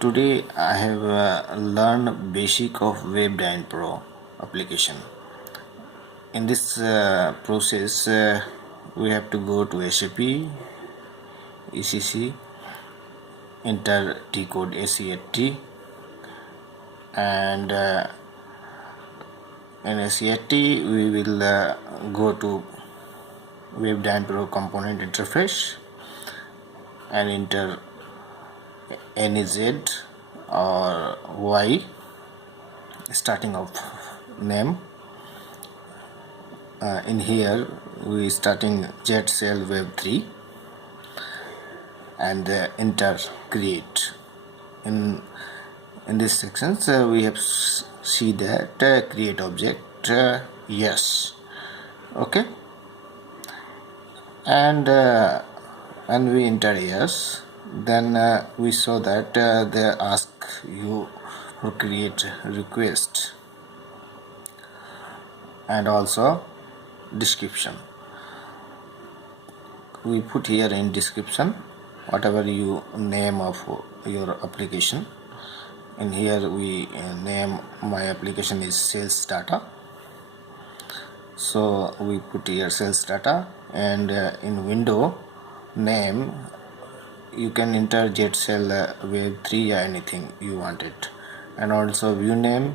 Today I have learned basic of WebDyn Pro application. In this process, we have to go to SAP, ECC, enter T code ACAT, and in ACAT we will go to WebDyn Pro component interface and enter any Z or Y starting of name. In here we starting ZCell Web 3 and enter create. In this section we have see that create object, yes, okay, and we enter yes. Then we saw that they ask you to create request and also description. We put here in description whatever you name of your application. In here we name my application is sales data, so we put here sales data, and in window name you can enter ZCell Web 3 or anything you want it. And also view name,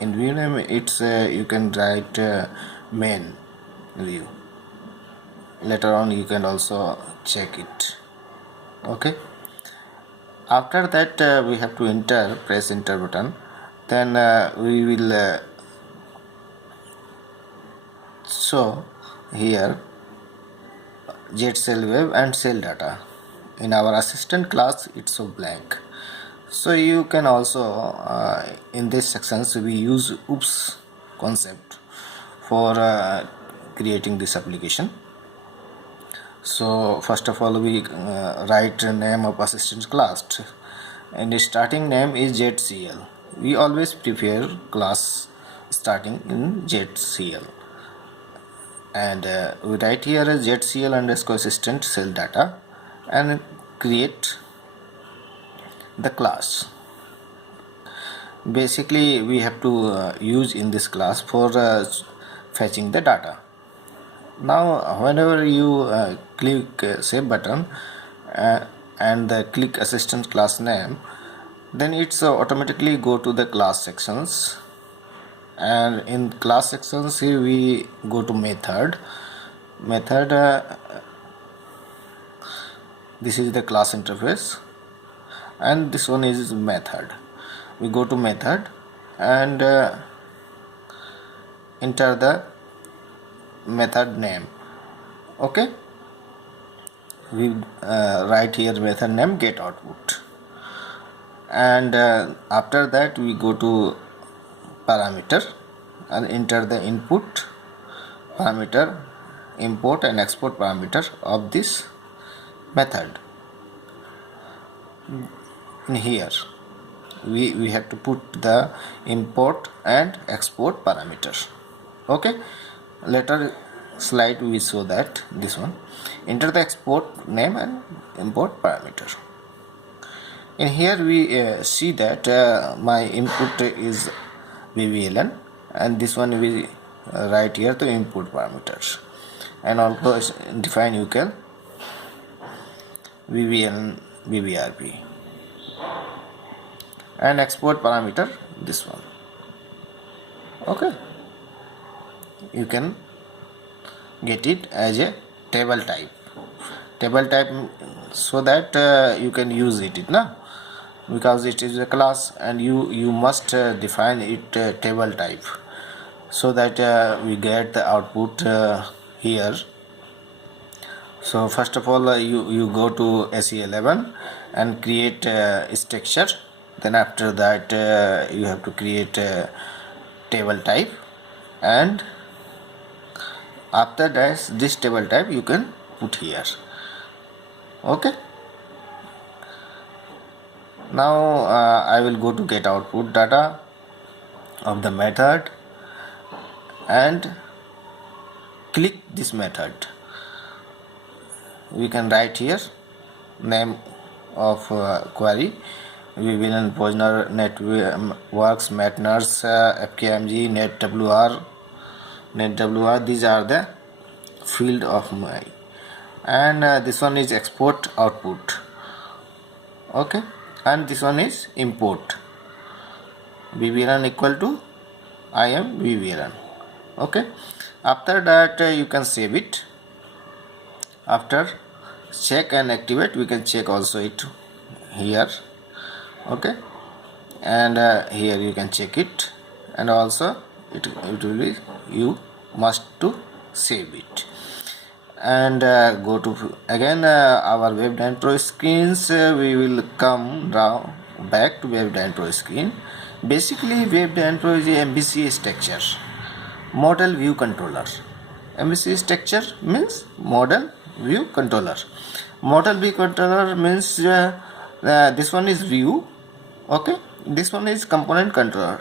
in view name it's you can write main view. Later on you can also check it, okay. After that we have to press enter button. Then we will show here ZCell Web and cell data. In our assistant class it's so blank, so you can also in this sections we use oops concept for creating this application. So first of all we write name of assistant class, and the starting name is ZCL. We always prefer class starting in ZCL, and we write here as ZCL underscore assistant cell data and create the class. Basically we have to use in this class for fetching the data. Now whenever you click save button and click assistant class name, then it's automatically go to the class sections, and in class sections here we go to method. This is the class interface and this one is method. We go to method and enter the method name, okay. We write here method name get output, and after that we go to parameter and enter the input parameter, import and export parameter of this method. In here we have to put the import and export parameters, okay. Later slide we show that this one enter the export name and import parameter. In here we see that my input is VVLN, and this one we write here to input parameters, and also define UCL VVLN VBRP, and export parameter this one, okay. You can get it as a table type so that you can use it now, because it is a class and you must define it table type so that we get the output here. So first of all you go to SE11 and create structure. Then after that you have to create table type, and after that this table type you can put here, okay. Now I will go to get output data of the method and click this method. We can write here name of query VLAN, Posner, Networks, Matners, FKMG, NetWR. These are the field of my, and this one is export output. Okay, and this one is import. VLAN equal to I am VLAN. Okay, after that you can save it. After check and activate, we can check also it here. Okay, and here you can check it, and also it will be, you must to save it. And go to again our WebDyn Pro screens. We will come now back to WebDyn Pro screen. Basically WebDyn Pro is a MVC structure, model view controller. MVC structure means model view controller. Model view controller means this one is view. Okay, this one is component controller.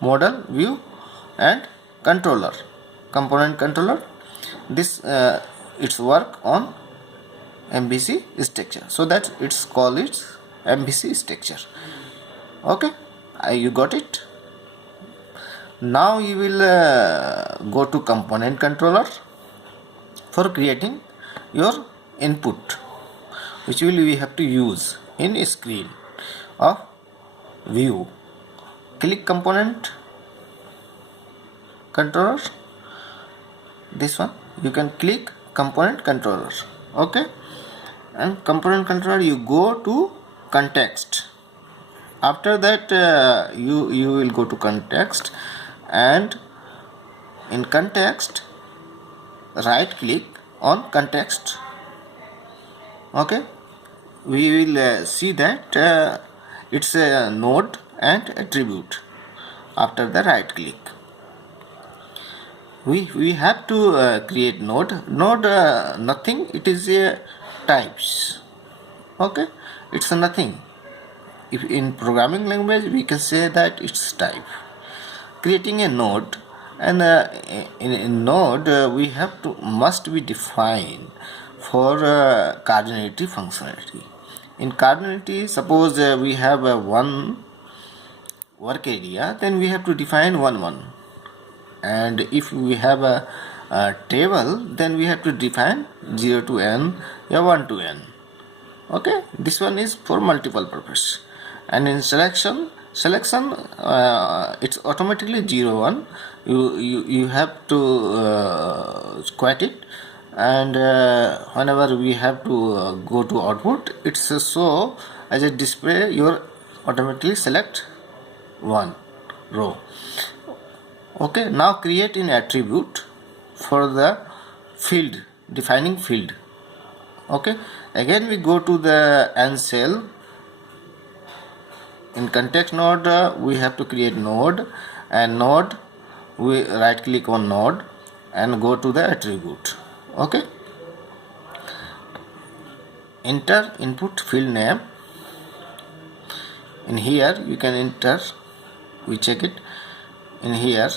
Model view and controller, component controller. This its work on MVC structure, so that it's called its MVC structure. Okay, you got it. Now you will go to component controller for creating your input, which will we have to use in a screen of view. Click component controller, this one you can click component controller. Okay, and component controller you go to context. After that you will go to context, and in context right click on context. Okay, we will see that it's a node and attribute. After the right click, we have to create node nothing, it is a types. Okay, it's a nothing. If in programming language we can say that it's type. Creating a node, and in node we have to must be defined for cardinality functionality. In cardinality, suppose we have one work area, then we have to define 1 and if we have a table, then we have to define 0 to n or 1 to n. Okay, this one is for multiple purpose. And in selection it's automatically 0 1. You have to quit it, and whenever we have to go to output, it's so as a display you automatically select 1 row. Okay, now create an attribute for the field, defining field. Okay, again we go to the n cell. In context node we have to create node, and node we right click on node and go to the attribute. Okay, enter input field name. In here you can enter, we check it. In here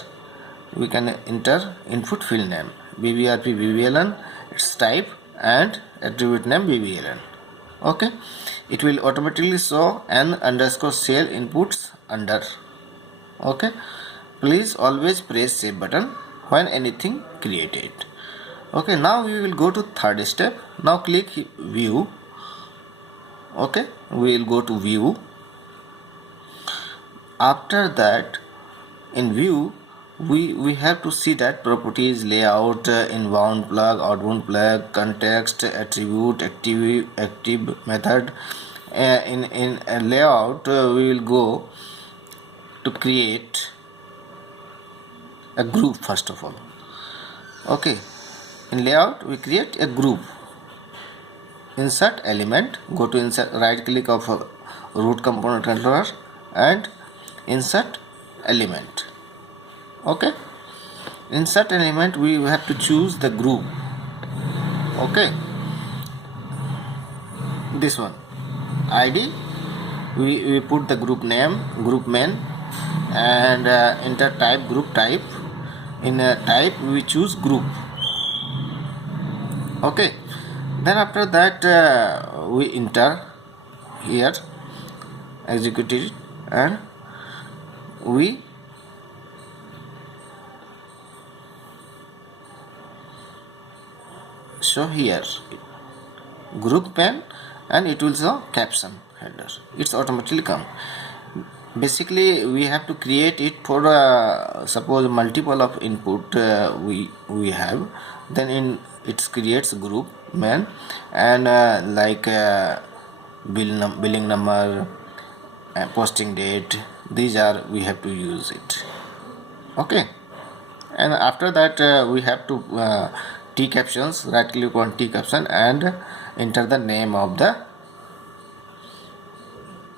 we can enter input field name BBRP VLAN, its type, and attribute name VLAN. Okay, it will automatically show n underscore cell inputs under. Okay, please always press save button when anything created. Okay, now we will go to third step. Now click view. Okay, we will go to view. After that, in view we have to see that properties, layout, inbound plug, outbound plug, context, attribute, active method. In a layout we will go to create a group first of all. Okay, in layout we create a group. Insert element, go to insert, right click of root component controller and insert element. Okay, insert element we have to choose the group. Okay, this one id, we put the group name, group main, and enter type, group type. In type we choose group. Okay, then after that we enter here execute it, and we show here group pen, and it will show caption header. It's automatically come. Basically we have to create it for suppose multiple of input we have, then in it creates group man, and like billing number, posting date, these are we have to use it. Okay, and after that we have to t captions, right click on t caption and enter the name of the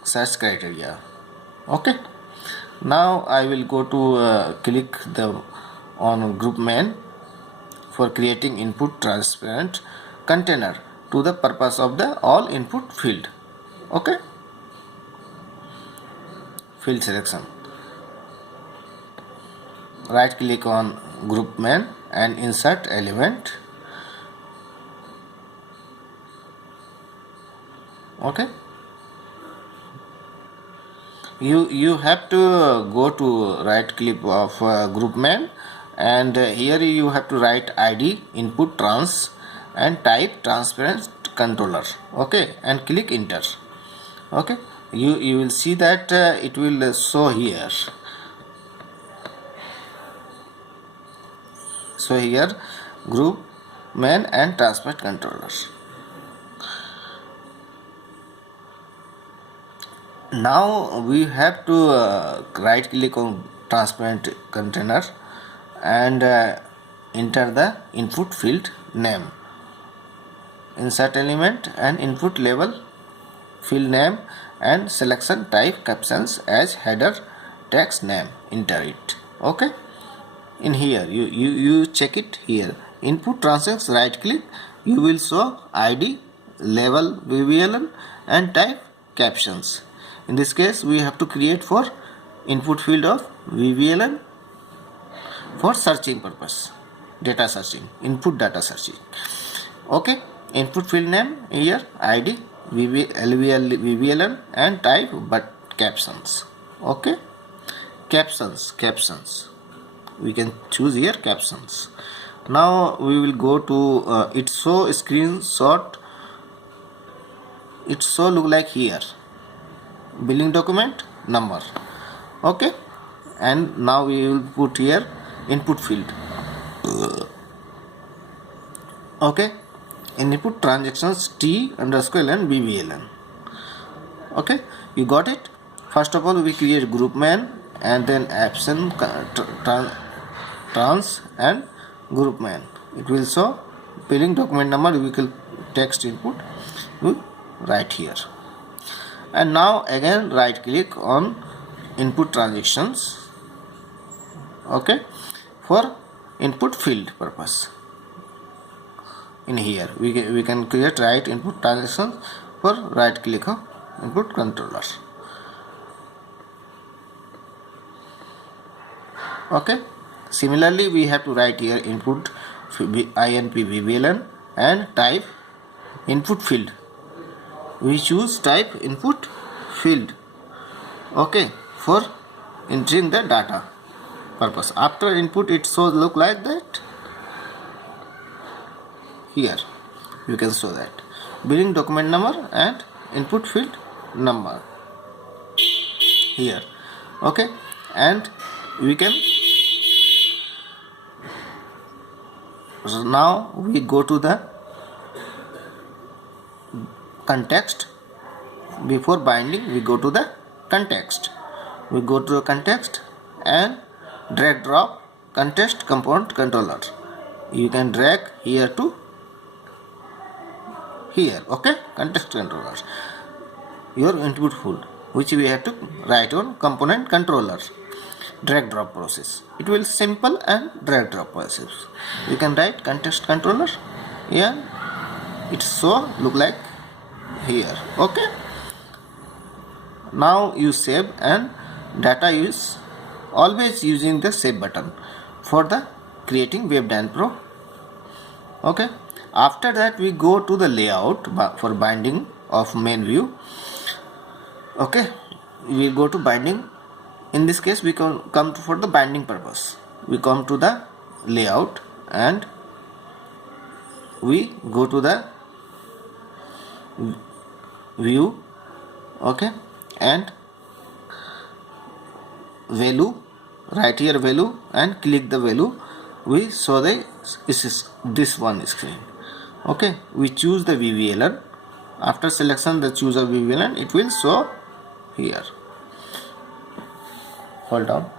search criteria. Okay, now I will go to click the on group main for creating input transparent container to the purpose of the all input field. Okay, field selection, right click on group main and insert element. Okay, you have to go to right click of group main, and here you have to write id input trans and type transparent controller. Okay, and click enter. Okay, you will see that it will show here. So here group main and transparent controller. Now we have to right click on transparent container and enter the input field name, insert element and input label, field name and selection type captions as header text name, enter it. Okay, in here you check it here, input transactions, right click, you will show id, label, VBLN and type captions. In this case we have to create for input field of VBLN for searching purpose, data searching, input data searching. Okay, input field name here id, VBLN and type but captions. Okay, captions we can choose here captions. Now we will go to it show screenshot, it show look like here billing document number. Okay, and now we will put here input field. Okay, input transactions t underscore ln BBLN. Okay, you got it. First of all we create group man and then absent trans and group man. It will show billing document number, we will text input, we write here. And now again right click on input transactions. Okay, for input field purpose. In here we can create right input transactions for right click of input controller. Okay, similarly we have to write here input INP VBLN and type input field, we choose type input field. Okay, for entering the data purpose. After input it shows look like that. Here you can show that billing document number and input field number here. Okay, and we can now we go to the context. Before binding we go to the context, we go to the context and drag drop context component controller. You can drag here to here. Okay, context controller, your input field which we have to write on component controller. Drag drop process, it will simple and drag drop process. You can write context controller here, it so look like here. Okay, now you save and data is always using the save button for the creating WebDyn Pro. Okay, after that we go to the layout for binding of main view. Okay, we go to binding. In this case we can come for the binding purpose. We come to the layout and we go to the view, okay, and value, write here value and click the value. We show the this one screen, okay. We choose the VVLN. After selection the choose a VVLN, it will show here. Hold on.